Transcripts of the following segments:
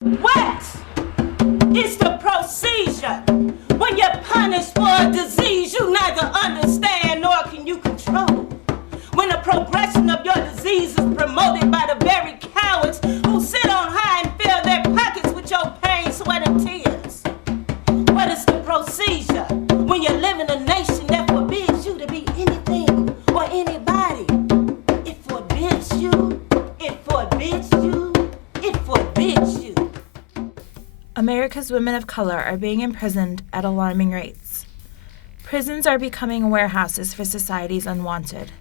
What is the procedure when you're punished for a disease you neither understand nor can you control? When the progression of your disease is promoted by the very cowards who sit on high and fill their pockets with your pain, sweat, and tears? What is the procedure when you live in a nation that forbids you to be anything or anybody? It forbids you, it forbids you, it forbids you. America's women of color are being imprisoned at alarming rates. Prisons are becoming warehouses for society's unwanted.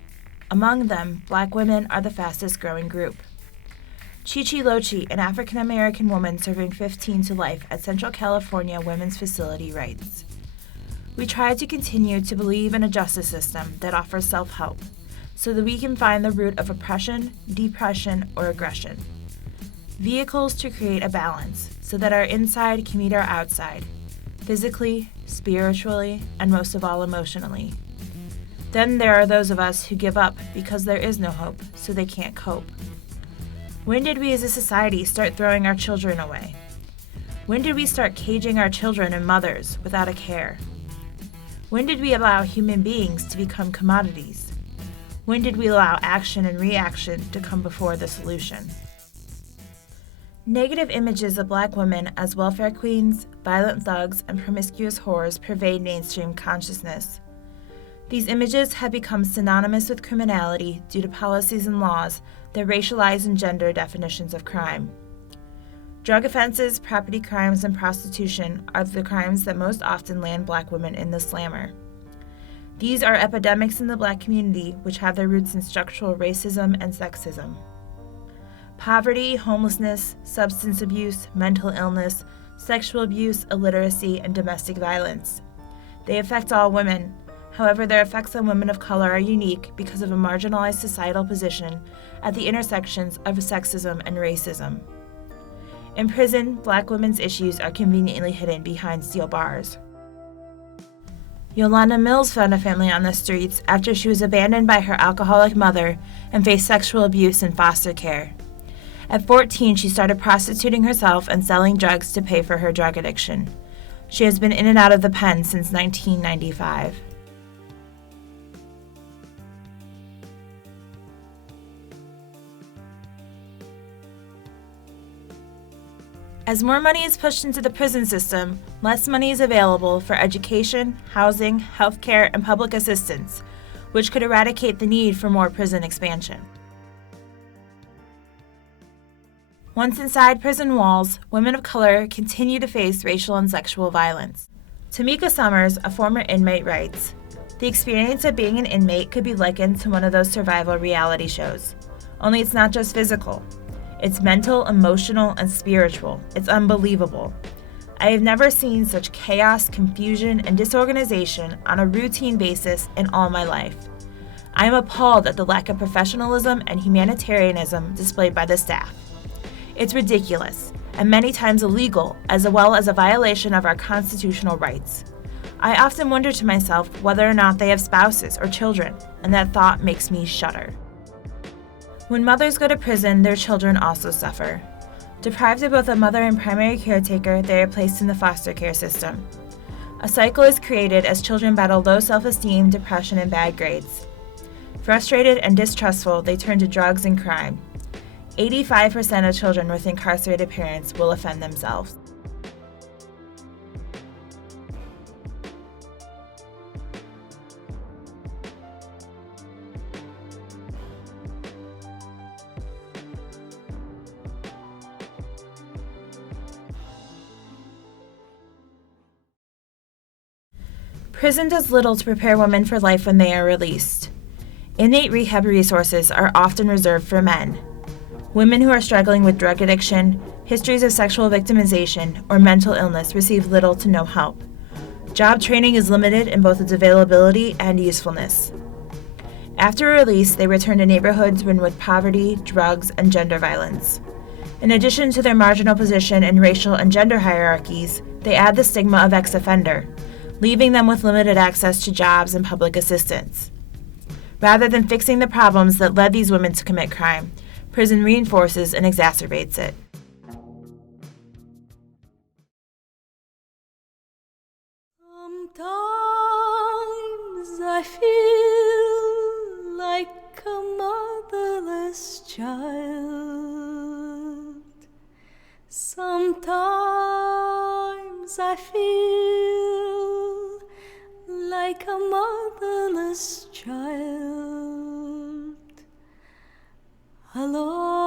Among them, Black women are the fastest growing group. Chichi Lochi, an African-American woman serving 15 to life at Central California Women's Facility, writes, "We try to continue to believe in a justice system that offers self-help so that we can find the root of oppression, depression, or aggression. Vehicles to create a balance so that our inside can meet our outside, physically, spiritually, and most of all emotionally. Then there are those of us who give up because there is no hope, so they can't cope. When did we as a society start throwing our children away? When did we start caging our children and mothers without a care? When did we allow human beings to become commodities? When did we allow action and reaction to come before the solution?" Negative images of Black women as welfare queens, violent thugs, and promiscuous whores pervade mainstream consciousness. These images have become synonymous with criminality due to policies and laws that racialize and gender definitions of crime. Drug offenses, property crimes, and prostitution are the crimes that most often land Black women in the slammer. These are epidemics in the Black community which have their roots in structural racism and sexism. Poverty, homelessness, substance abuse, mental illness, sexual abuse, illiteracy, and domestic violence. They affect all women. However, their effects on women of color are unique because of a marginalized societal position at the intersections of sexism and racism. In prison, Black women's issues are conveniently hidden behind steel bars. Yolanda Mills found a family on the streets after she was abandoned by her alcoholic mother and faced sexual abuse in foster care. At 14, she started prostituting herself and selling drugs to pay for her drug addiction. She has been in and out of the pen since 1995. As more money is pushed into the prison system, less money is available for education, housing, healthcare, and public assistance, which could eradicate the need for more prison expansion. Once inside prison walls, women of color continue to face racial and sexual violence. Tamika Summers, a former inmate, writes, "The experience of being an inmate could be likened to one of those survival reality shows. Only it's not just physical. It's mental, emotional, and spiritual. It's unbelievable. I have never seen such chaos, confusion, and disorganization on a routine basis in all my life. I am appalled at the lack of professionalism and humanitarianism displayed by the staff. It's ridiculous, and many times illegal, as well as a violation of our constitutional rights. I often wonder to myself whether or not they have spouses or children, and that thought makes me shudder." When mothers go to prison, their children also suffer. Deprived of both a mother and primary caretaker, they are placed in the foster care system. A cycle is created as children battle low self-esteem, depression, and bad grades. Frustrated and distrustful, they turn to drugs and crime. 85% of children with incarcerated parents will offend themselves. Prison does little to prepare women for life when they are released. Inmate rehab resources are often reserved for men. Women who are struggling with drug addiction, histories of sexual victimization, or mental illness receive little to no help. Job training is limited in both its availability and usefulness. After release, they return to neighborhoods ridden with poverty, drugs, and gender violence. In addition to their marginal position in racial and gender hierarchies, they add the stigma of ex-offender, leaving them with limited access to jobs and public assistance. Rather than fixing the problems that led these women to commit crime, prison reinforces and exacerbates it. motherless child. Sometimes I feel like a motherless child, alone